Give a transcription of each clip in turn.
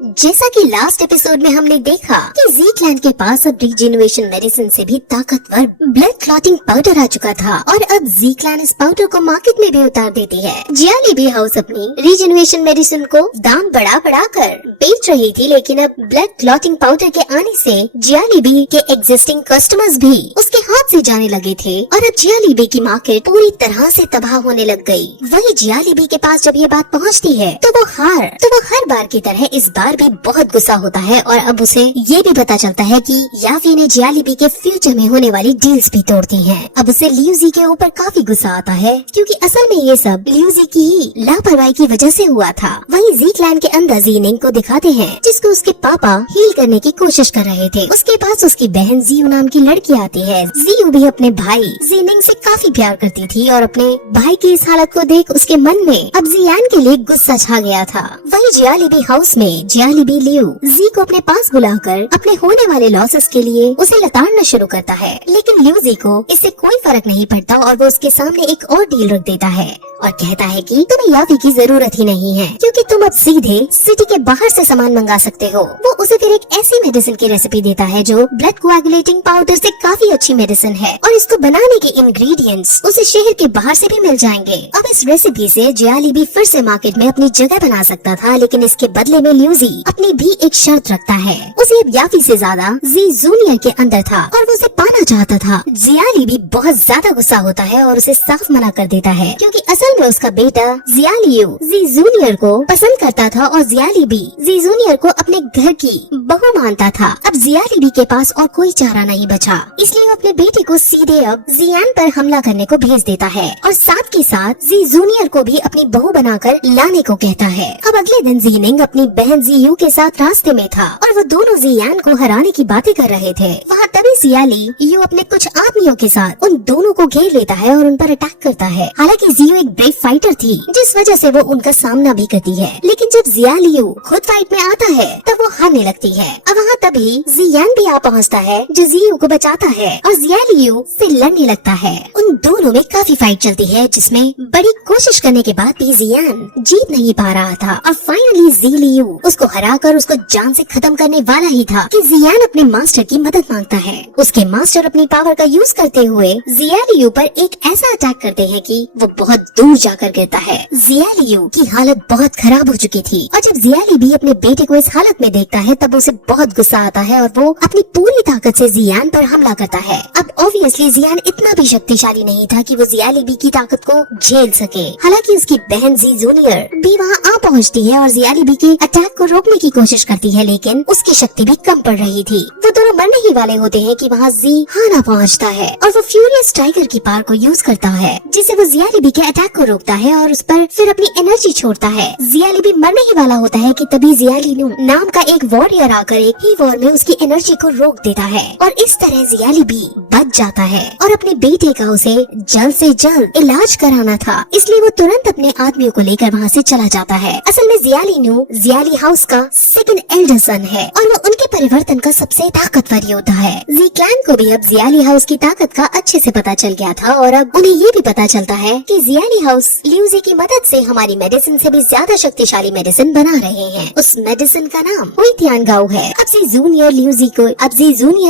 जैसा कि last episode में हमने देखा कि जी क्लैन के पास अब रीजेनरेशन मेडिसिन से भी ताकतवर ब्लड क्लॉटिंग पाउडर आ चुका था और अब जी क्लैन इस पाउडर को मार्केट में भी उतार देती है। जियालीबी हाउस अपनी रीजेनरेशन मेडिसिन को दाम बढ़ा कर बेच रही थी, लेकिन अब ब्लड क्लॉटिंग पाउडर के आने से जियालीबी के एग्जिस्टिंग कस्टमर्स भी उसके हाथ से जाने लगे थे और अब जियालीबी की मार्केट पूरी तरह से तबाह होने लग गई। वही जियालीबी के पास जब ये बात पहुँचती है तो वो हर बार की तरह इस बार भी बहुत गुस्सा होता है और अब उसे ये भी पता चलता है कि याफी ने जियालीबी के फ्यूचर में होने वाली डील्स भी तोड़ दी हैं। अब उसे लियूजी के ऊपर काफी गुस्सा आता है क्योंकि असल में ये सब लियूजी की ही लापरवाही की वजह से हुआ था। वहीं जी क्लैन के अंदर जीनिंग को दिखाते हैं जिसको उसके पापा हील करने की कोशिश कर रहे थे। उसके पास उसकी बहन जियो नाम की लड़की आती है। जियो भी अपने भाई जीनिंग से काफी प्यार करती थी और अपने भाई की इस हालत को देख उसके मन में अब जियान के लिए गुस्सा छा गया था। वही जियालीबी हाउस में जियालीबी लियू जी को अपने पास बुलाकर अपने होने वाले लॉसेस के लिए उसे लताड़ना शुरू करता है, लेकिन लियू जी को इससे कोई फर्क नहीं पड़ता और वो उसके सामने एक और डील रख देता है और कहता है कि तुम्हें याफी की जरूरत ही नहीं है क्योंकि तुम अब सीधे सिटी के बाहर से सामान मंगा सकते हो। वो उसे फिर एक ऐसी मेडिसिन की रेसिपी देता है जो ब्लड कोएगुलेटिंग पाउडर से काफी अच्छी मेडिसिन है और इसको बनाने के इंग्रेडिएंट्स उसे शहर के बाहर से भी मिल जाएंगे। अब इस रेसिपी से जियालीबी फिर से मार्केट में अपनी जगह बना सकता था, लेकिन इसके बदले में लियूजी अपनी भी एक शर्त रखता है। उसे अब याफी से ज्यादा जी जूनियर के अंदर था और वो उसे पाना चाहता था। जियालीबी बहुत ज्यादा गुस्सा होता है और उसे साफ मना कर देता है क्योंकि असल में उसका बेटा जियालियू जी जूनियर को पसंद करता था और जियालीबी जी जूनियर को अपने घर की बहू मानता था। अब जियालीबी के पास और कोई चारा नहीं बचा, इसलिए वो अपने बेटे को सीधे अब जियान पर हमला करने को भेज देता है और साथ के साथ जी जूनियर को भी अपनी बहू बनाकर लाने को कहता है। अब अगले दिन जीनिंग अपनी बहन जियू के साथ रास्ते में था और वो दोनों जियान को हराने की बातें कर रहे थे। वहाँ तभी जियाली यू अपने कुछ आदमियों के साथ उन दोनों को घेर लेता है और उन पर अटैक करता है। हालांकि जियू एक ब्रेव फाइटर थी जिस वजह से वो उनका सामना भी करती है, लेकिन जब जियालियू खुद फाइट में आता है तब वो हारने लगती है। अब वहाँ तभी जियान भी आ पहुँचता है जो जियू को बचाता है और जियालियू से लड़ने लगता है। उन दोनों में काफी फाइट चलती है जिसमें बड़ी कोशिश करने के बाद भी जियान जीत नहीं पा रहा था और फाइनली जियालियू उसको हराकर उसको जान से खत्म करने वाला ही था कि जियान अपने मास्टर की मदद मांगता है। उसके मास्टर अपनी पावर का यूज करते हुए जियालियू पर एक ऐसा अटैक करते हैं कि वो बहुत दूर जाकर गिरता है। जियालियू की हालत बहुत खराब हो चुकी थी और जब जियालीबी अपने बेटे को इस हालत में देखता है तब उसे बहुत गुस्सा आता है और वो अपनी पूरी ताकत से जियान पर हमला करता है। अब ऑब्वियसली जियान इतना भी शक्तिशाली नहीं था कि वो जियालीबी की ताकत को झेल सके। हालांकि उसकी बहन जी जूनियर भी वहाँ आ पहुँचती है और जियालीबी के अटैक को रोकने की कोशिश करती है, लेकिन उसकी शक्ति भी कम पड़ रही थी। वो दोनों मरने ही वाले होते हैं कि वहाँ जी हाना पहुँचता है और वो फ्यूरियस टाइगर की पावर को यूज करता है जिससे वो जियालीबी के अटैक को रोकता है और उस पर फिर अपनी एनर्जी छोड़ता है। जियालीबी मरने ही वाला होता है कि तभी जियालीनू नाम का एक वॉरियर आकर एक ही वॉर में उसकी एनर्जी को रोक देता है और इस तरह जियालीबी बच जाता है और अपने बेटे का उसे जल्द से जल्द इलाज कराना था, इसलिए वो तुरंत अपने आदमियों को लेकर वहाँ से चला जाता है। असल में जियालीनू जियाली हाउस का सेकंड एल्डर सन है और वो उनके परिवर्तन का सबसे ताकतवर योद्धा है। जी क्लैन को भी अब जियाली हाउस की ताकत का अच्छे से पता चल गया था और अब उन्हें ये भी पता चलता है कि जियाली हाउस लियूजी की मदद से हमारी मेडिसिन से भी ज्यादा शक्तिशाली मेडिसिन बना रहे हैं। उस मेडिसिन का नाम हुईतियानगाओ है। अब जी जूनियर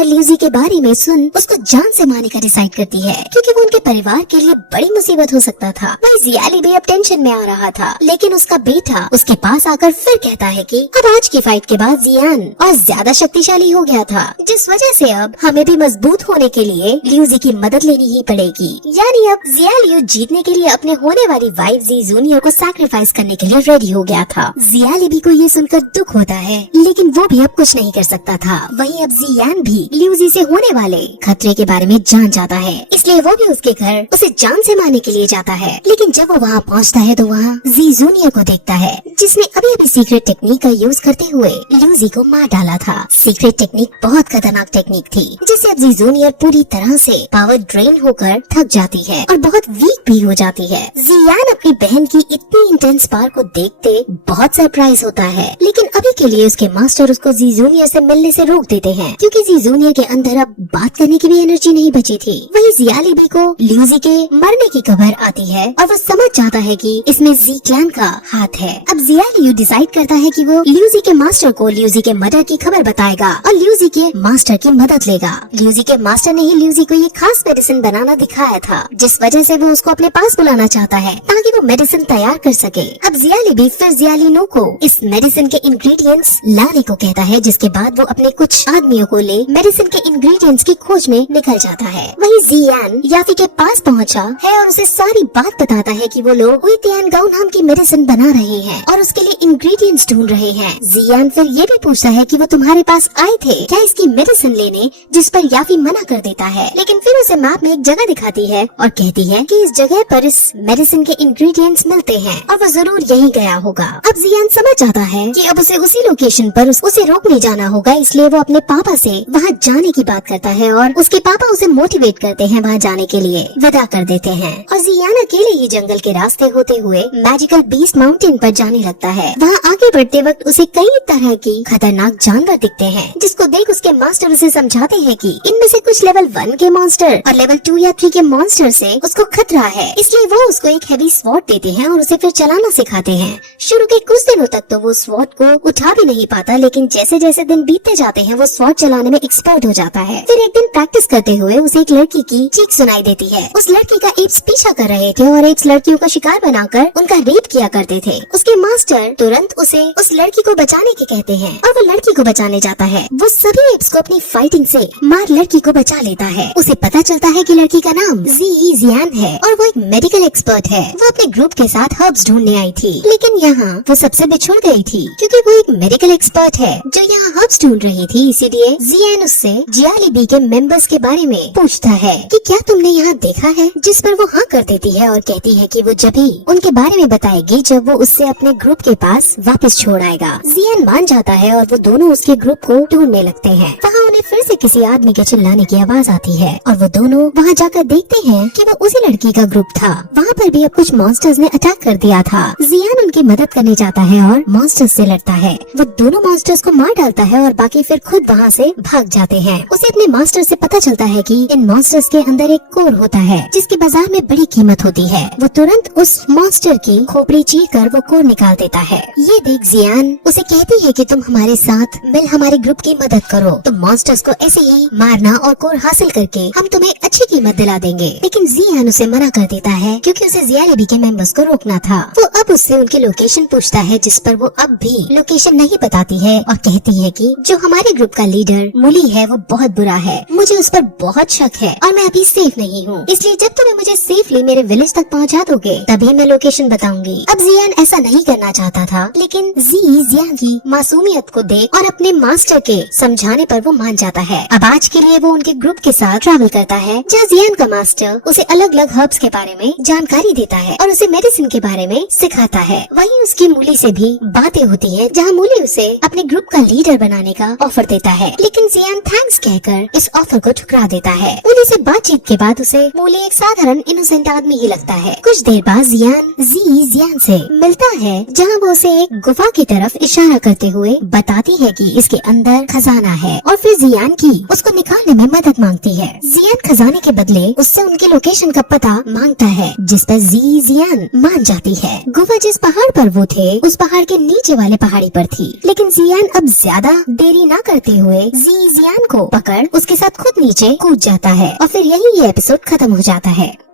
लियूजी के बारे में सुन उसको जान से मारने का डिसाइड करती है क्योंकि वो उनके परिवार के लिए बड़ी मुसीबत हो सकता था। वही जियालीबी अब टेंशन में आ रहा था, लेकिन उसका बेटा उसके पास आकर फिर कहता है कि अब आज की फाइट के बाद जियान और ज्यादा शक्तिशाली हो गया था, जिस वजह से अब हमें भी मजबूत होने के लिए लियूजी की मदद लेनी ही पड़ेगी। यानी अब जियालियू जीतने के लिए अपने होने वाली वाइफ जी जूनियर को सैक्रिफाइस करने के लिए रेडी हो गया था। जियालीबी को ये सुनकर दुख होता है, लेकिन वो भी अब कुछ नहीं कर सकता था। वहीं अब जियान भी लियूजी से होने वाले खतरे के बारे में जान जाता है, इसलिए वो भी उसके घर उसे जान से मारने के लिए जाता है। लेकिन जब वो वहाँ पहुँचता है तो वहाँ जी जूनियर को देखता है जिसने अभी सीक्रेट टेक्निक का यूज करते हुए लियूजी को मार डाला था। सीक्रेट टेक्निक बहुत खतरनाक टेक्निक थी जिससे अब जी जूनियर पूरी तरह से पावर ड्रेन होकर थक जाती है और बहुत वीक भी हो जाती है। जियान अपनी बहन की इतनी इंटेंस पावर को देखते बहुत सरप्राइज होता है, लेकिन अभी के लिए उसके मास्टर उसको जी जूनियर से मिलने से रोक देते हैं क्योंकि जी जूनियर के अंदर अब बात करने की भी एनर्जी नहीं बची थी। वहीं जियालीबी को ल्यूजी के मरने की खबर आती है और वो समझ जाता है कि इसमें जी क्लैन का हाथ है। अब जियालियू डिसाइड करता है कि वो ल्यूजी के मास्टर को ल्यूजी के मर्डर की खबर बताएगा और ल्यूजी के मास्टर की मदद लेगा। ल्यूजी के मास्टर ने ही ल्यूजी को ये खास मेडिसिन बनाना दिखाया था, जिस वजह से वो उसको अपने पास बुलाना चाहता है ताकि वो मेडिसिन तैयार कर सके। अब जियालीबी फिर जियालिनो को इस मेडिसिन के इंग्रेडिएंट्स लाने को कहता है, जिसके बाद वो अपने कुछ आदमियों को ले मेडिसिन के इंग्रेडिएंट्स की खोज में निकल जाता है। वहीं जियान याफी के पास पहुंचा है और उसे सारी बात बताता है कि वो लोग हुईतियानगाओ नाम की मेडिसिन बना रहे हैं और उसके लिए इंग्रेडिएंट्स ढूंढ रहे हैं। जियान फिर ये भी पूछता है कि वो तुम्हारे पास आए थे क्या इसकी मेडिसिन लेने, जिस पर याफी मना कर देता है, लेकिन फिर उसे मैप में एक जगह दिखाती है और कहती है कि इस जगह पर इस मेडिसिन के इंग्रेडिएंट्स मिलते हैं और वो जरूर यहीं गया होगा। अब जियान समझ जाता है कि अब उसे उसी लोकेशन पर उसे रोकने जाना होगा, इसलिए वो अपने पापा से वहाँ जाने की बात करता है और उसके पापा उसे मोटिवेट करते हैं वहाँ जाने के लिए, विदा कर देते हैं और जियान अकेले ही जंगल के रास्ते होते हुए मैजिकल बीस्ट माउंटेन पर जाने लगता है। वहाँ आगे बढ़ते वक्त उसे कई तरह की खतरनाक जानवर दिखते हैं, जिसको देख उसके मास्टर उसे समझाते हैं कि इनमें से कुछ लेवल 1 के मॉन्स्टर और लेवल 2 या 3 के मॉन्स्टर से उसको खतरा है, इसलिए वो उसको एक हेवी स्वॉर्ड देते हैं और उसे फिर चलाना सिखाते हैं। शुरू के कुछ दिनों तक तो वो स्वॉर्ड को उठा भी नहीं पाता, लेकिन जैसे जैसे दिन बीतते जाते हैं वो स्वॉर्ड चलाने में एक्सपर्ट हो जाता है। फिर एक दिन प्रैक्टिस करते हुए उसे एक लड़की की चीख सुनाई देती है। उस लड़की का एप्स पीछा कर रहे थे और एप्स लड़कियों का शिकार बनाकर उनका रेप किया करते थे। उसके मास्टर तुरंत उसे उस लड़की को बचाने के कहते हैं और वो लड़की को बचाने जाता है। वो सभी एप्स को अपनी फाइटिंग से मार लड़की को बचा लेता है। उसे पता चलता है कि लड़की का नाम जियान है और वो एक मेडिकल एक्सपर्ट है। वो अपने ग्रुप के साथ हर्ब्स ढूंढने आई थी, लेकिन यहाँ वो सबसे बिछुड़ गई थी क्योंकि वो एक मेडिकल एक्सपर्ट है जो यहाँ हर्ब्स ढूंढ रही थी। इसीलिए जियान उससे जियालीबी के मेंबर्स के बारे में पूछता है कि क्या तुमने यहाँ देखा है, जिस पर वो हाँ कर देती है और कहती है कि वो जब भी उनके बारे में बताएगी जब वो उससे अपने ग्रुप के पास वापस छोड़ आएगा। जियान मान जाता है और वो दोनों उसके ग्रुप को ढूंढने लगते हैं। वहाँ उन्हें फिर से किसी आदमी के चिल्लाने की आवाज आती है और वो दोनों वहाँ जाकर देखते हैं कि वो उसी लड़की का ग्रुप था। वहाँ पर भी अब कुछ मॉन्स्टर्स ने अटैक कर दिया था। जियान उनकी मदद करने जाता है और मॉन्स्टर्स से लड़ता है। वो दोनों मॉन्स्टर्स को मार डालता है और बाकी फिर खुद वहाँ से भाग जाते हैं। उसे अपने मास्टर से पता चलता है कि इन मॉन्स्टर्स के अंदर एक कोर होता है जिसकी बाजार में बड़ी कीमत होती है। वो तुरंत उस मॉन्स्टर की खोपड़ी चीर कर वो कोर निकाल देता है। ये देख जियान उसे कहती है कि तुम हमारे साथ मिल हमारे ग्रुप की मदद करो, तुम मॉन्स्टर्स को ऐसे ही मारना और कोर हासिल करके हम तुम्हें अच्छी कीमत दिला देंगे। लेकिन जियान उसे मना कर देता है क्योंकि उसे जियालीबी के मेंबर्स को रोकना था। वो अब उससे उनकी लोकेशन पूछता है, जिस पर वो अब भी लोकेशन नहीं बताती है और कहती है कि जो हमारे ग्रुप का लीडर मुली है वो बहुत बुरा है, मुझे उस पर बहुत शक है और मैं अभी सेफ नहीं हूँ, इसलिए जब तुम्हें मुझे सेफली मेरे विलेज तक पहुँचा दोगे तभी मैं लोकेशन बताऊंगी। अब जियान ऐसा नहीं करना चाहता था, लेकिन जियान की मासूमियत को देख और अपने मास्टर के समझाने पर वो मान जाता है। अब आज के लिए वो उनके ग्रुप के साथ ट्रैवल करता है, जहाँ जियान का मास्टर उसे अलग अलग हर्ब्स के बारे में जानकारी देता है और उसे मेडिसिन के बारे में सिखाता है। वहीं उसकी मूली से भी बातें होती है, जहाँ मूली उसे अपने ग्रुप का लीडर बनाने का ऑफर देता है, लेकिन जियान थैंक्स कहकर इस ऑफर को ठुकरा देता है। मूली से बातचीत के बाद उसे मूली एक साधारण इनोसेंट आदमी ही लगता है। कुछ देर बाद जियान से मिलता है, जहाँ वो उसे एक गुफा की तरफ इशारा करते हुए बताती है कि इसके अंदर खजाना है और फिर जियान की उसको निकालने में मदद मांगती है। जियान खजाने के बदले उससे उनके लोकेशन का पता मांगता है, जिस पर जियान मान जाती है। गुफा जिस पहाड़ पर वो थे उस पहाड़ के नीचे वाले पहाड़ी पर थी, लेकिन जियान अब ज्यादा देरी न करते हुए जियान को पकड़ उसके साथ खुद नीचे कूद जाता है और फिर यही ये एपिसोड खत्म हो जाता है।